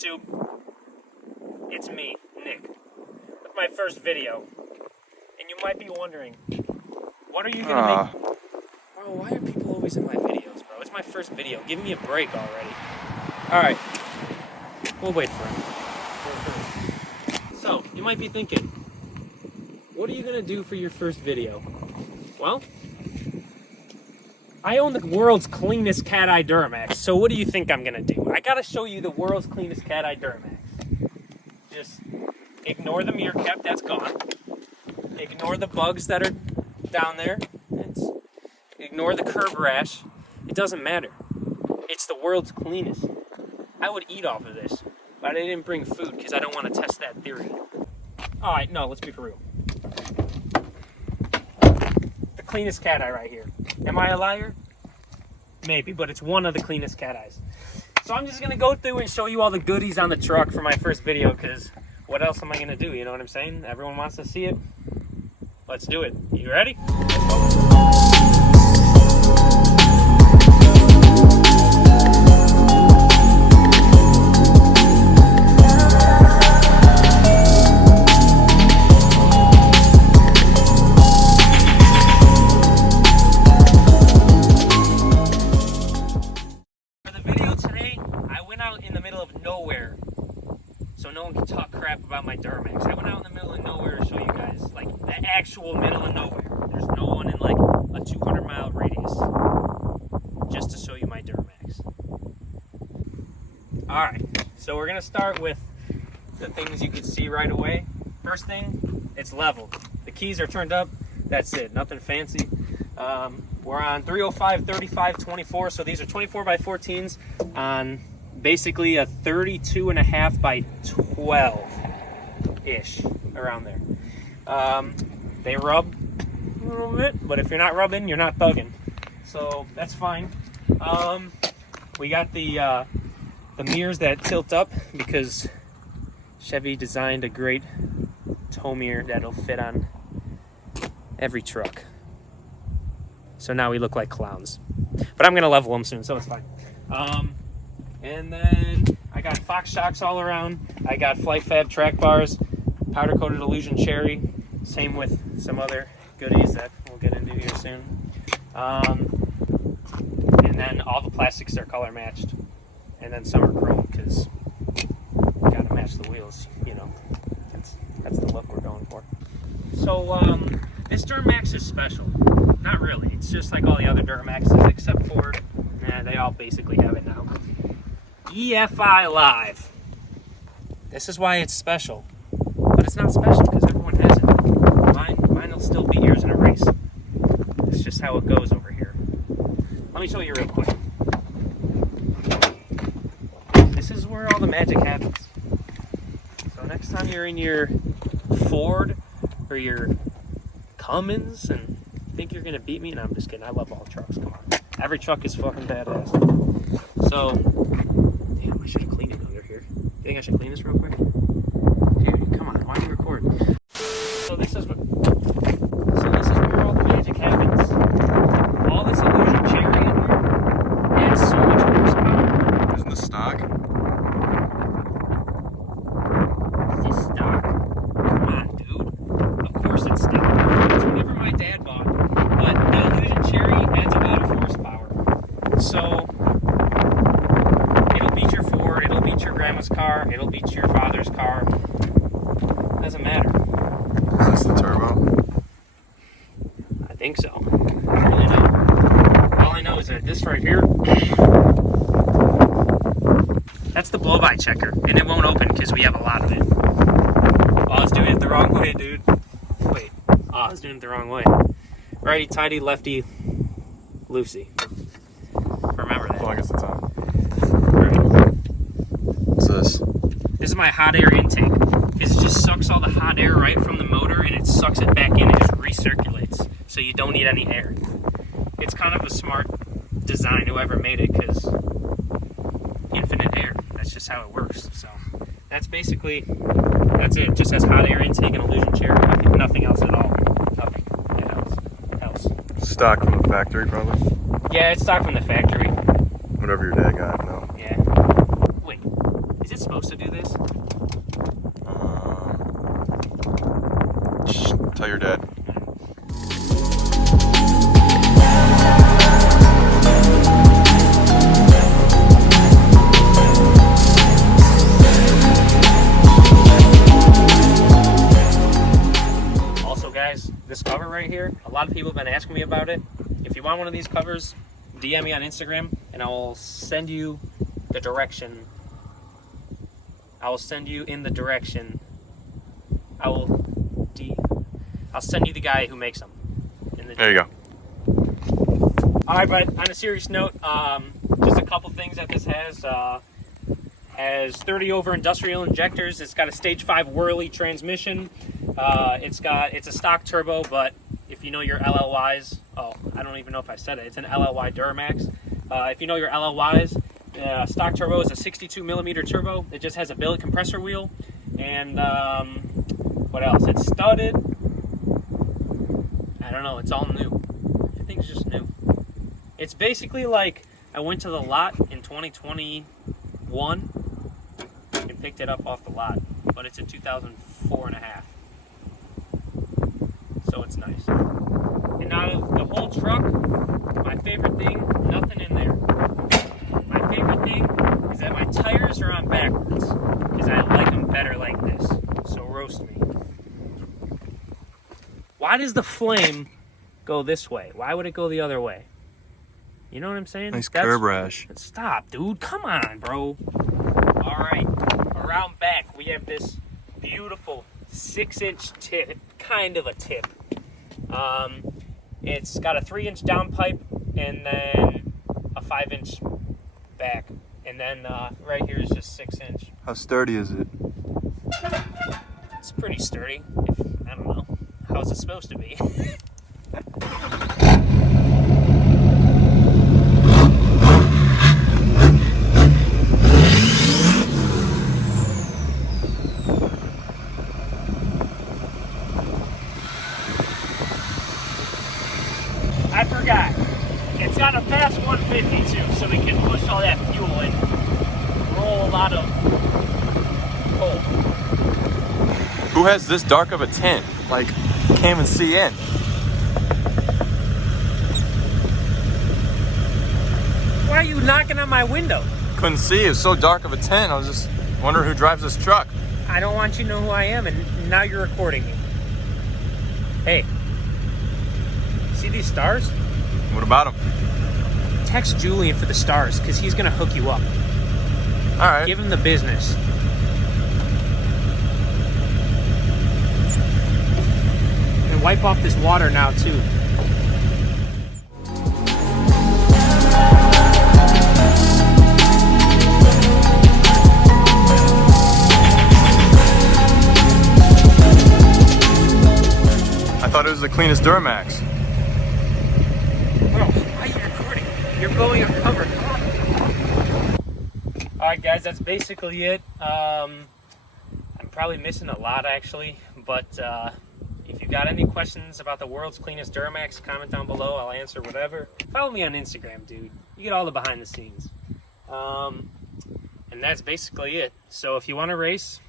YouTube? It's me, Nick, with my first video. And you might be wondering, what are you gonna make? Bro, why are people always in my videos, bro? It's my first video. Give me a break already. Alright, we'll wait for him. So, you might be thinking, what are you gonna do for your first video? Well, I own the world's cleanest Cateye Duramax, so what do you think I'm gonna do? I gotta show you the world's cleanest Cateye Duramax. Just ignore the mirror cap, that's gone. Ignore the bugs that are down there. Ignore the curb rash. It doesn't matter. It's the world's cleanest. I would eat off of this, but I didn't bring food because I don't want to test that theory. Alright, no, let's be for real. The cleanest Cateye right here. Am I a liar? Maybe, but it's one of the cleanest Cateyes. So I'm just going to go through and show you all the goodies on the truck for my first video, because what else am I going to do? You know what I'm saying? Everyone wants to see it. Let's do it. You ready? Nowhere, so no one can talk crap about my Duramax. I went out in the middle of nowhere to show you guys, like the actual middle of nowhere. There's no one in like a 200-mile radius, just to show you my Duramax. Alright, so we're gonna start with the things you can see right away. First thing, it's leveled. The keys are turned up, that's it, nothing fancy. We're on 305, 35, 24, so these are 24 by 14s on basically a 32.5 by 12-ish, around there. They rub a little bit, but if you're not rubbing, you're not thugging. So that's fine. We got the mirrors that tilt up because Chevy designed a great tow mirror that'll fit on every truck. So now we look like clowns. But I'm gonna level them soon, so it's fine. And then I got Fox shocks all around. I got Flight Fab track bars, powder coated Illusion Cherry. Same with some other goodies that we'll get into here soon. And then all the plastics are color matched. And then some are chrome because you gotta match the wheels. You know, that's the look we're going for. So this Duramax is special. Not really. It's just like all the other Duramaxes except for, they all basically have it now. EFI Live. This is why it's special. But it's not special because everyone has it. Mine will still beat yours in a race. It's just how it goes over here. Let me show you real quick. This is where all the magic happens. So next time you're in your Ford or your Cummins and think you're gonna beat me, and I'm just kidding. I love all trucks. Come on. Every truck is fucking badass. So, damn, I should have cleaned it under here. You think I should clean this real quick? Dude, come on, why are you recording? So this is where all the magic happens. All this Illusion Cherry in here adds so much horsepower. Isn't this stock? Is this stock? Come on, dude. Of course it's stock. It's whatever my dad bought. But the Illusion Cherry adds a lot of horsepower. So it'll beat your Ford, it'll beat your grandma's car, it'll beat your father's car. Doesn't matter. Is this the turbo? I think so. I don't really know. All I know is that this right here, that's the blow-by checker, and it won't open because we have a lot of it. Oh, I was doing it the wrong way, dude. Wait. Oh, I was doing it the wrong way. Righty tighty, lefty loosey. Remember that. As long as it's on. Right. What's this? This is my hot air intake. Because it just sucks all the hot air right from the motor and it sucks it back in and just recirculates. So you don't need any air. It's kind of a smart design, whoever made it, because infinite air. That's just how it works. So that's basically, that's it. It just has hot air intake and Illusion Cherry. Nothing else at all. Nothing else. Stock from the factory, probably? Yeah, it's stock from the factory. Whatever your dad got, no. Yeah. Wait, is it supposed to do this? Tell your dad. Also, guys, this cover right here, a lot of people have been asking me about it. If you want one of these covers, DM me on Instagram and I will send you the direction. I will send you in the direction. I'll send you the guy who makes them. There you go. Alright, but on a serious note, just a couple things that this has. Has 30 over industrial injectors. It's got a stage 5 whirly transmission. It's a stock turbo, but if you know your LLYs, I don't even know if I said it. It's an LLY Duramax. If you know your LLYs, stock turbo is a 62 millimeter turbo. It just has a billet compressor wheel. And what else? It's studded. I don't know. It's all new. Everything's just new. It's basically like I went to the lot in 2021 and picked it up off the lot, but it's a 2004 and a half. So it's nice. And out of the whole truck, my favorite thing, nothing in there. My favorite thing is that my tires are on backwards because I like them better like this. So roast me. Why does the flame go this way? Why would it go the other way? You know what I'm saying? Nice curb rash. Stop, dude. Come on, bro. All right. Around back, we have this beautiful 6-inch tip, kind of a tip. It's got a 3-inch downpipe and then a 5-inch back. And then right here is just 6-inch. How sturdy is it? It's pretty sturdy. I don't know. How's it supposed to be? I forgot. It's got a fast 150 too, so we can push all that fuel and roll a lot of coal. Who has this dark of a tint? Like, can't even see in. Why are you knocking on my window? Couldn't see. It was so dark of a tint. I was just wondering who drives this truck. I don't want you to know who I am, and now you're recording me. Hey. See these stars? What about him? Text Julian for the stars, because he's going to hook you up. All right. Give him the business. And wipe off this water now, too. I thought it was the cleanest Duramax. Bro, why are you recording? You're blowing your cover. Alright guys, that's basically it. I'm probably missing a lot actually, but if you've got any questions about the world's cleanest Duramax, comment down below. I'll answer whatever. Follow me on Instagram, dude. You get all the behind the scenes. And that's basically it. So if you want to race,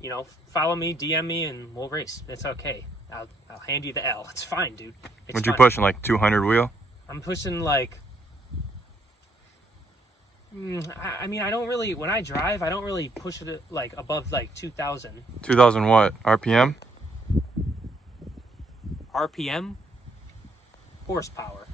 you know, follow me, DM me, and we'll race. It's okay. I'll hand you the L. It's fine, dude. It's What you fine. pushing, like 200 wheel? I'm pushing like, I mean, I don't really, when I drive, I don't really push it like above like 2,000. 2,000 what? RPM? RPM? Horsepower.